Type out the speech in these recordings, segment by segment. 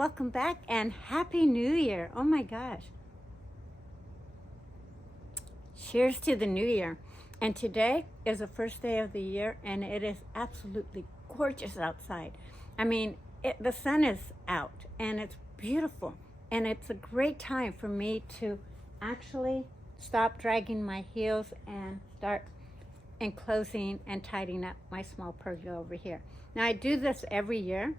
welcome back and Happy New Year. Oh my gosh. Cheers to the new year. And today is the first day of the year and it is absolutely gorgeous outside. I mean, the sun is out and it's beautiful. And it's a great time for me to actually stop dragging my heels and start enclosing and tidying up my small pergola over here. Now I do this every year.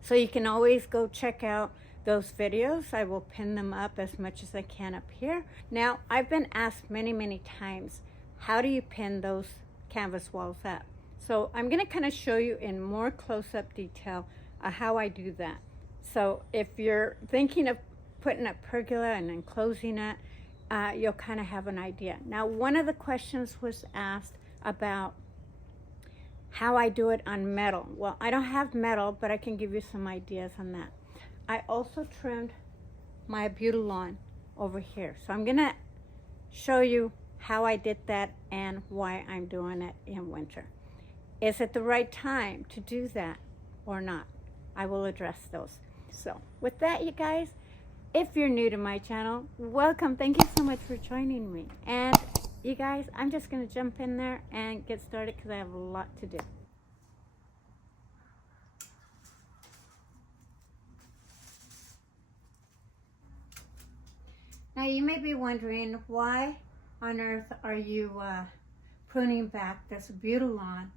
So you can always go check out those videos. I will pin them up as much as I can up here. Now, I've been asked many times, how do you pin those canvas walls up? So I'm going to kind of show you in more close-up detail how I do that. So if you're thinking of putting a pergola and enclosing it, you'll kind of have an idea. Now, one of the questions was asked about how I do it on metal. Well, I don't have metal, but I can give you some ideas on that. I also trimmed my Abutilon over here. So I'm gonna show you how I did that and why I'm doing it in winter. Is it the right time to do that or not? I will address those. So with that, you guys, if you're new to my channel, welcome. Thank you so much for joining me. And you guys, I'm just going to jump in there and get started because I have a lot to do. Now you may be wondering, why on earth are you pruning back this Abutilon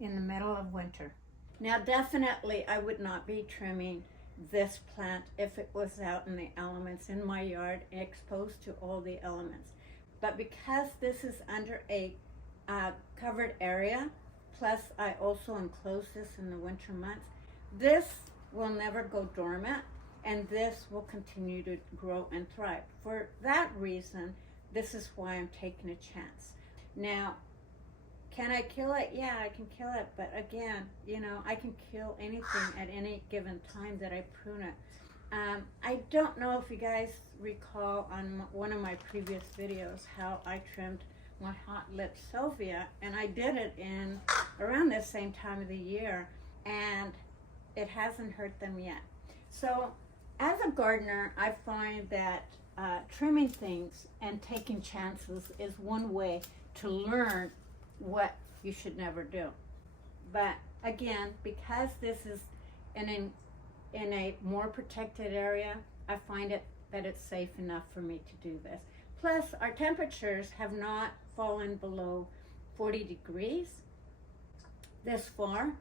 in the middle of winter? Now definitely I would not be trimming this plant if it was out in the elements in my yard, exposed to all the elements. But because this is under a covered area, plus I also enclose this in the winter months, this will never go dormant and this will continue to grow and thrive. For that reason, this is why I'm taking a chance. Now, can I kill it? Yeah, I can kill it, but again, you know, I can kill anything at any given time that I prune it. I don't know if you guys recall on one of my previous videos how I trimmed my hot lip salvia, and I did it in around this same time of the year, and it hasn't hurt them yet. So as a gardener, I find that trimming things and taking chances is one way to learn what you should never do. But again, because this is in a more protected area, I find that it's safe enough for me to do this. Plus, our temperatures have not fallen below 40 degrees this far,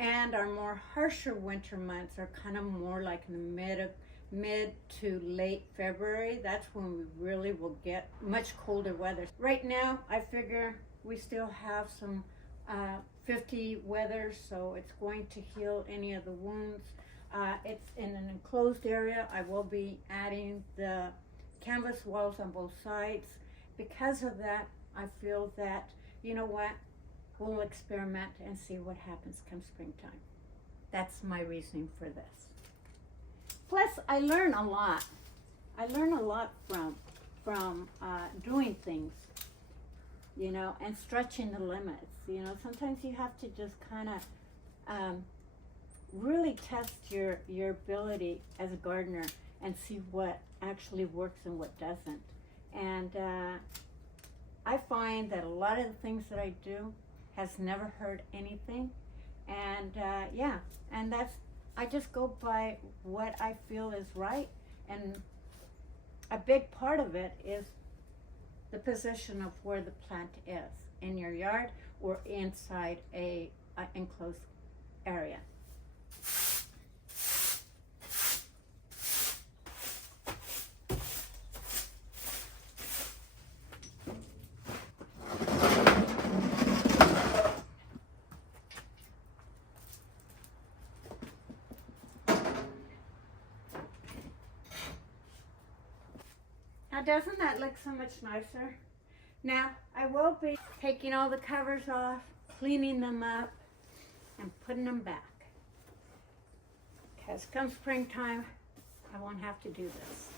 and our more harsher winter months are kind of more like in the mid to late February. That's when we really will get much colder weather. Right now, I figure we still have some 50 weather, so it's going to heal any of the wounds. It's in an enclosed area. I will be adding the canvas walls on both sides. Because of that, I feel that, you know what, we'll experiment and see what happens come springtime. That's my reasoning for this. Plus, I learn a lot. I learn a lot from doing things, you know, and stretching the limits. You know, sometimes you have to just kind of really test your ability as a gardener and see what actually works and what doesn't. And I find that a lot of the things that I do has never hurt anything. And yeah, and I just go by what I feel is right. And a big part of it is the position of where the plant is in your yard or inside a enclosed area. Now, doesn't that look so much nicer? Now, I will be taking all the covers off, cleaning them up, and putting them back. Because come springtime, I won't have to do this.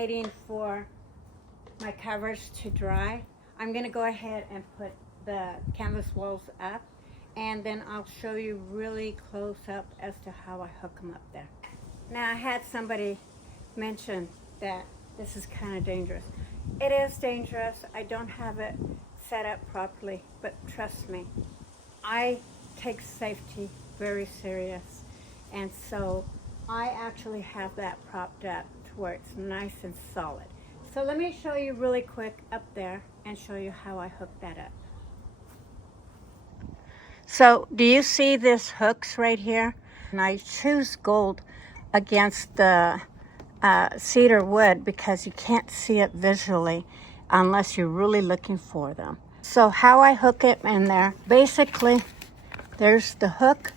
waiting for my covers to dry, I'm gonna go ahead and put the canvas walls up, and then I'll show you really close up as to how I hook them up there. Now, I had somebody mention that this is kind of dangerous. It is dangerous. I don't have it set up properly, but trust me, I take safety very serious, and so I actually have that propped up to where it's nice and solid. So let me show you really quick up there and show you how I hook that up. So do you see this hooks right here? And I choose gold against the cedar wood because you can't see it visually unless you're really looking for them. So how I hook it in there, basically there's the hook,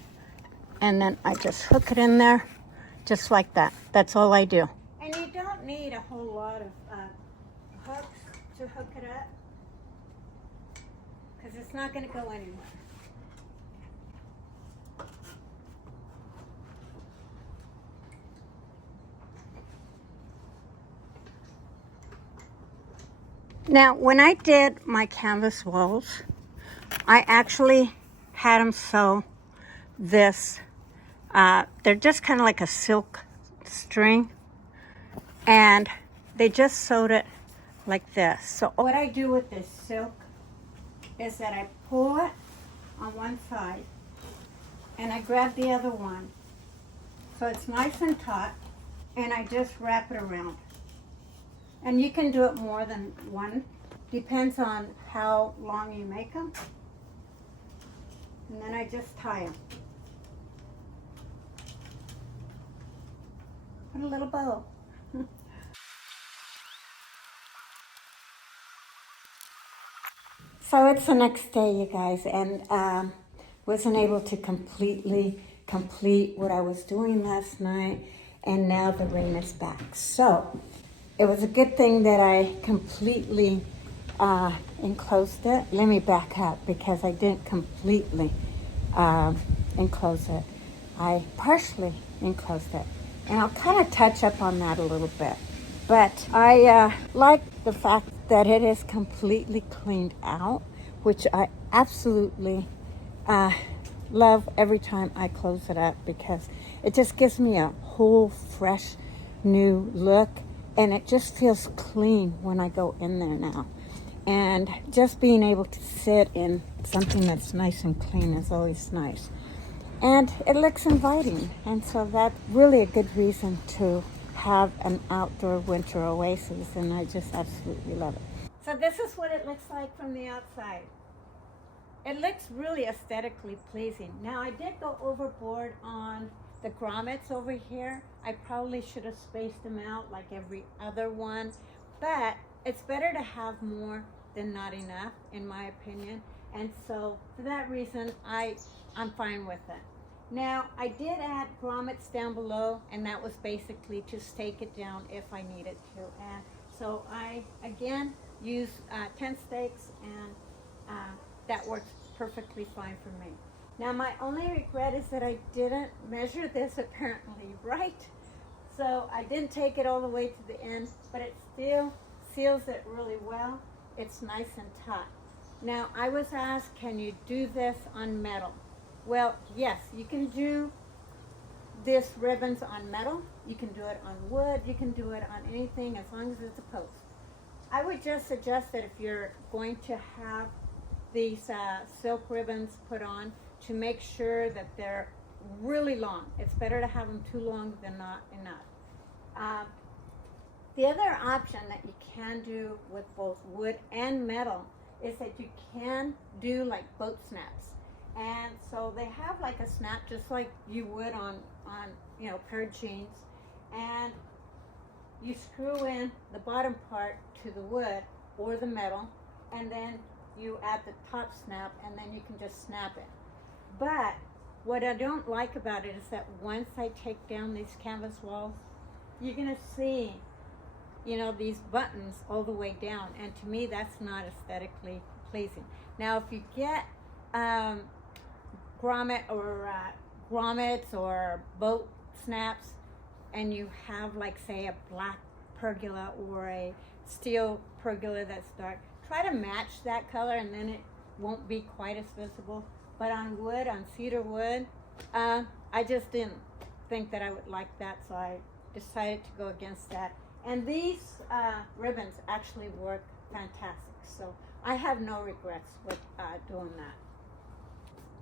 and then I just hook it in there just like that. That's all I do. And you don't need a whole lot of hooks to hook it up because it's not going to go anywhere. Now, when I did my canvas walls, I actually had them sew this. They're just kind of like a silk string, and they just sewed it like this. So what I do with this silk is that I pull it on one side, and I grab the other one, so it's nice and taut, and I just wrap it around. And you can do it more than one. Depends on how long you make them. And then I just tie them. Put a little bow. So it's the next day, you guys, and wasn't able to completely complete what I was doing last night, and now the rain is back. So it was a good thing that I completely enclosed it. Let me back up because I didn't completely enclose it. I partially enclosed it, and I'll kind of touch up on that a little bit. But I like the fact that it is completely cleaned out, which I absolutely love every time I close it up because it just gives me a whole fresh new look, and it just feels clean when I go in there now. And just being able to sit in something that's nice and clean is always nice. And it looks inviting, and so that's really a good reason to have an outdoor winter oasis, and I just absolutely love it. So this is what it looks like from the outside. It looks really aesthetically pleasing. Now, I did go overboard on the grommets over here. I probably should have spaced them out like every other one, but it's better to have more than not enough, in my opinion. And so for that reason, I'm fine with it. Now, I did add grommets down below, and that was basically to stake it down if I needed to. And so I, again, use 10 stakes, and that works perfectly fine for me. Now, my only regret is that I didn't measure this apparently right. So I didn't take it all the way to the end, but it still seals it really well. It's nice and taut. Now, I was asked, can you do this on metal? Well, yes, you can do this ribbons on metal. You can do it on wood. You can do it on anything as long as it's a post. I would just suggest that if you're going to have these silk ribbons put on, to make sure that they're really long. It's better to have them too long than not enough. The other option that you can do with both wood and metal is that you can do like boat snaps. And so they have like a snap just like you would on pair of jeans, and you screw in the bottom part to the wood or the metal, and then you add the top snap, and then you can just snap it. But what I don't like about it is that once I take down these canvas walls, you're gonna see these buttons all the way down, and to me that's not aesthetically pleasing. Now, if you get grommets or boat snaps, and you have like say a black pergola or a steel pergola that's dark, try to match that color and then it won't be quite as visible. But on wood, on cedar wood, I just didn't think that I would like that, so I decided to go against that. And these ribbons actually work fantastic, so I have no regrets with doing that.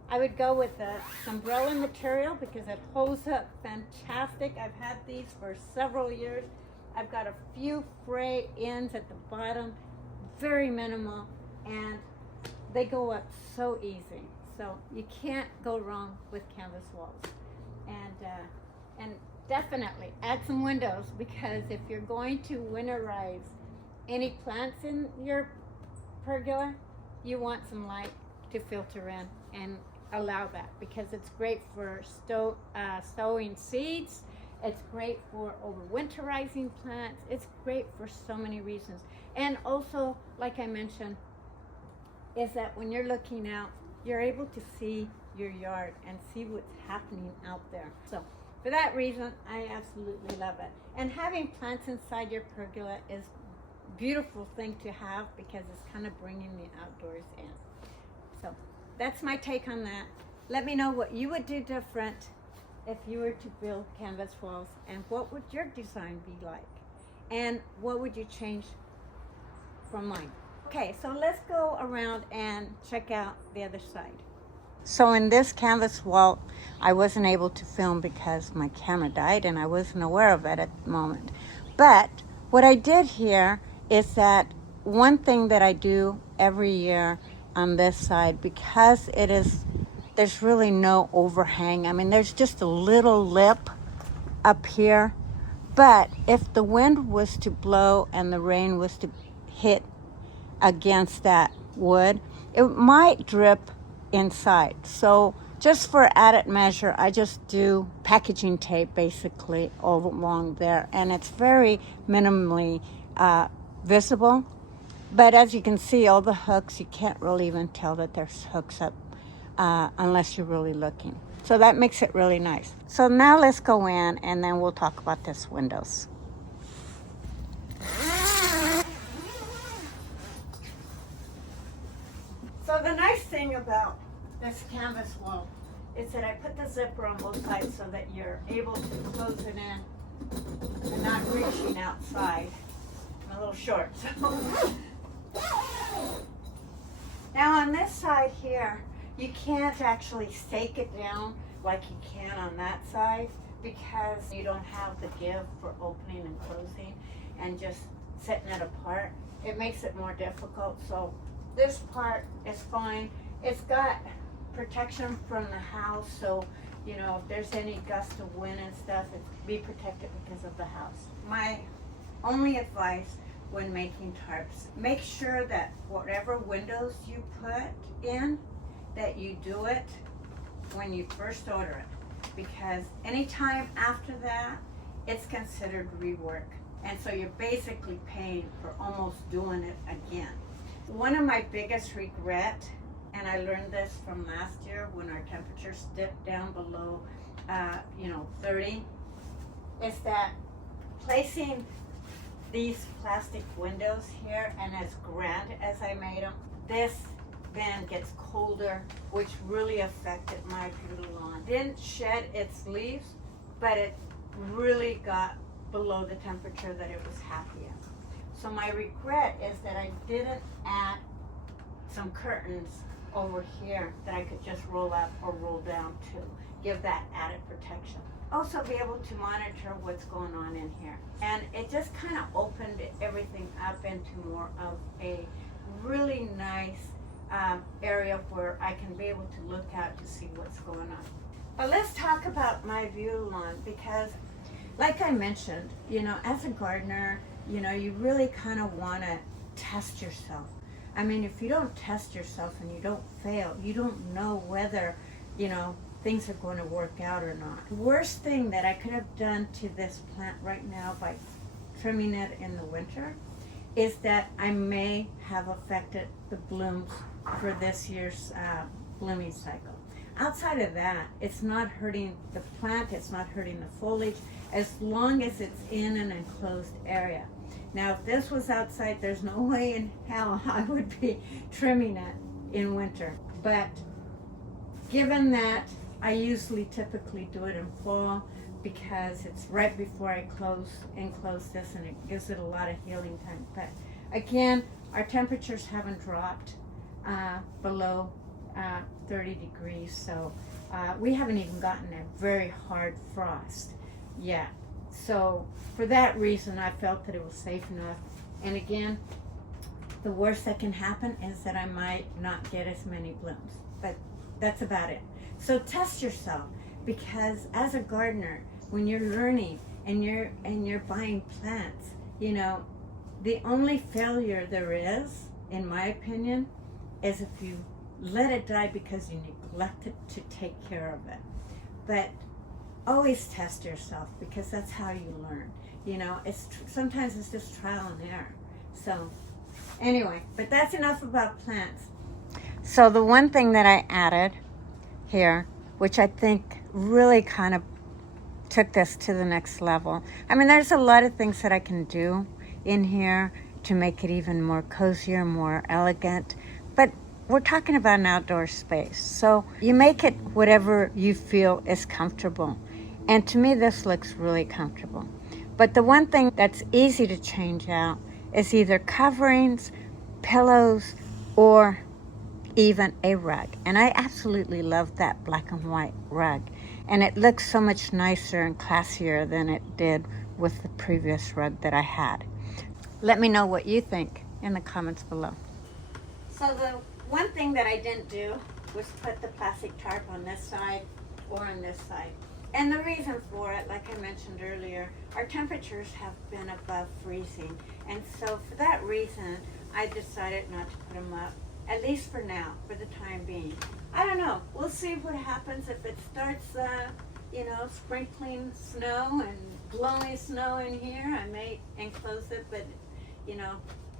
I would go with the umbrella material because it holds up fantastic. I've had these for several years. I've got a few fray ends at the bottom, very minimal, and they go up so easy. So you can't go wrong with canvas walls. And definitely add some windows, because if you're going to winterize any plants in your pergola, you want some light to filter in and allow that, because it's great for sowing seeds. It's great for overwinterizing plants. It's great for so many reasons. And also, like I mentioned, is that when you're looking out, you're able to see your yard and see what's happening out there. So for that reason, I absolutely love it. And having plants inside your pergola is a beautiful thing to have, because it's kind of bringing the outdoors in. So that's my take on that. Let me know what you would do different if you were to build canvas walls, and what would your design be like, and what would you change from mine. Okay, so let's go around and check out the other side. So in this canvas wall, I wasn't able to film because my camera died and I wasn't aware of it at the moment. But what I did here is that one thing that I do every year on this side, because there's really no overhang. I mean, there's just a little lip up here. But if the wind was to blow and the rain was to hit against that wood, it might drip inside. So just for added measure, I just do packaging tape basically all along there, and it's very minimally visible. But as you can see, all the hooks, you can't really even tell that there's hooks up unless you're really looking. So that makes it really nice. So now let's go in and then we'll talk about this windows. So the nice thing about this canvas wall is that I put the zipper on both sides so that you're able to close it in and not reaching outside. I'm a little short, so. Now on this side here, you can't actually stake it down like you can on that side, because you don't have the give for opening and closing and just setting it apart. It makes it more difficult. So this part is fine. It's got protection from the house, so you know if there's any gust of wind and stuff, it's be protected because of the house. My only advice when making tarps, make sure that whatever windows you put in, that you do it when you first order it, because anytime after that, it's considered rework, and so you're basically paying for almost doing it again. One of my biggest regret, and I learned this from last year when our temperatures dipped down below 30, is that placing these plastic windows here, and as grand as I made them, this then gets colder, which really affected my Abutilon. Didn't shed its leaves, but it really got below the temperature that it was happy at. So my regret is that I didn't add some curtains over here that I could just roll up or roll down to give that added protection. Also be able to monitor what's going on in here. And it just kind of opened everything up into more of a really nice area where I can be able to look out to see what's going on. But let's talk about my Abutilon, because like I mentioned, you know, as a gardener, you know, you really kind of want to test yourself. I mean, if you don't test yourself and you don't fail, you don't know whether, you know, things are going to work out or not. The worst thing that I could have done to this plant right now by trimming it in the winter is that I may have affected the blooms for this year's blooming cycle. outside of that, it's not hurting the plant, it's not hurting the foliage, as long as it's in an enclosed area. Now, if this was outside, there's no way in hell I would be trimming it in winter. But given that I typically do it in fall, because it's right before I enclose this, and it gives it a lot of healing time. But again, our temperatures haven't dropped below 30 degrees, so we haven't even gotten a very hard frost yet. So for that reason, I felt that it was safe enough. And again, the worst that can happen is that I might not get as many blooms, but that's about it. So test yourself, because as a gardener, when you're learning and you're buying plants, you know, the only failure there is, in my opinion, is if you let it die because you neglected to take care of it. But always test yourself, because that's how you learn. You know, sometimes it's just trial and error. So anyway, but that's enough about plants. So the one thing that I added here, which I think really kind of took this to the next level. I mean, there's a lot of things that I can do in here to make it even more cozier, more elegant, but we're talking about an outdoor space. So you make it whatever you feel is comfortable. And to me, this looks really comfortable. But the one thing that's easy to change out is either coverings, pillows, or even a rug. And I absolutely love that black and white rug. And it looks so much nicer and classier than it did with the previous rug that I had. Let me know what you think in the comments below. So the one thing that I didn't do was put the plastic tarp on this side or on this side. And the reason for it, like I mentioned earlier, our temperatures have been above freezing. And so for that reason, I decided not to put them up, at least for now, for the time being. I don't know. We'll see what happens if it starts, you know, sprinkling snow and blowing snow in here. I may enclose it, but, you know,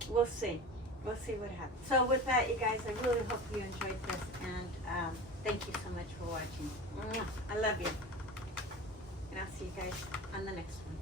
we'll see. We'll see what happens. So with that, you guys, I really hope you enjoyed this, and thank you so much for watching. I love you. And I'll see you guys on the next one.